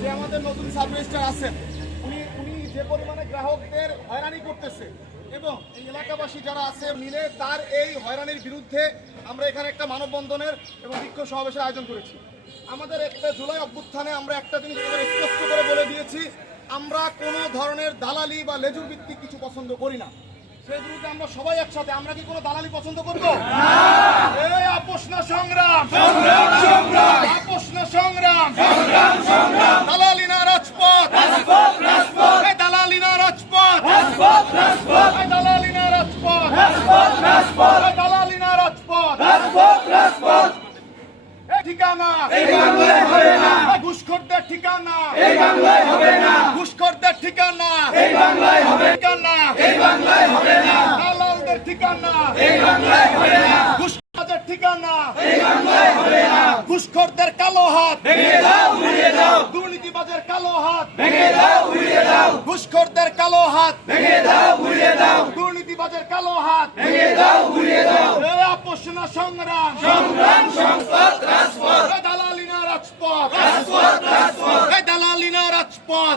যে আমাদের নতুন সাব রেজিস্ট্রার আছেন উনি যে পরিমাণে গ্রাহকদের হয়রানি করতেছে এবং এই এলাকাবাসী যারা আছে মিলে তার এই হয়রানির বিরুদ্ধে আমরা এখানে একটা মানববন্ধনের এবং বিক্ষোভ সমাবেশের আয়োজন করেছি। আমাদের একটা জুলাই অভ্যুত্থানে আমরা একটা জিনিস স্পষ্ট করে বলে দিয়েছি, আমরা কোনো ধরনের দালালি বা লেজুর ভিত্তিক কিছু পছন্দ করি না। সেই বিরুদ্ধে আমরা সবাই একসাথে, আমরা কি কোনো দালালি পছন্দ করবো? এই আপোষ না সংগ্রাম, আপোষ না সংগ্রাম, দালালি না রাজপথ, দালালি না রাজপথ, দালালি না রাজপথ, দালালি না রাজপথ, ঠিকানা ঘুষখোরদের ঠিকানা, ঘুষখোরদের ঠিকানা, দালালদের ঠিকানা, ঘুষখোরদের ঠিকানা, ঘুষখোরদের কালো হাত, দুর্নীতিবাজের কালো হাত, ঘুষখোরদের কালো হাত, দুর্নীতিবাজের কালো হাত, আপোষ না সংগ্রাম, দালালি না রাজপথ, দালালি না রাজপথ।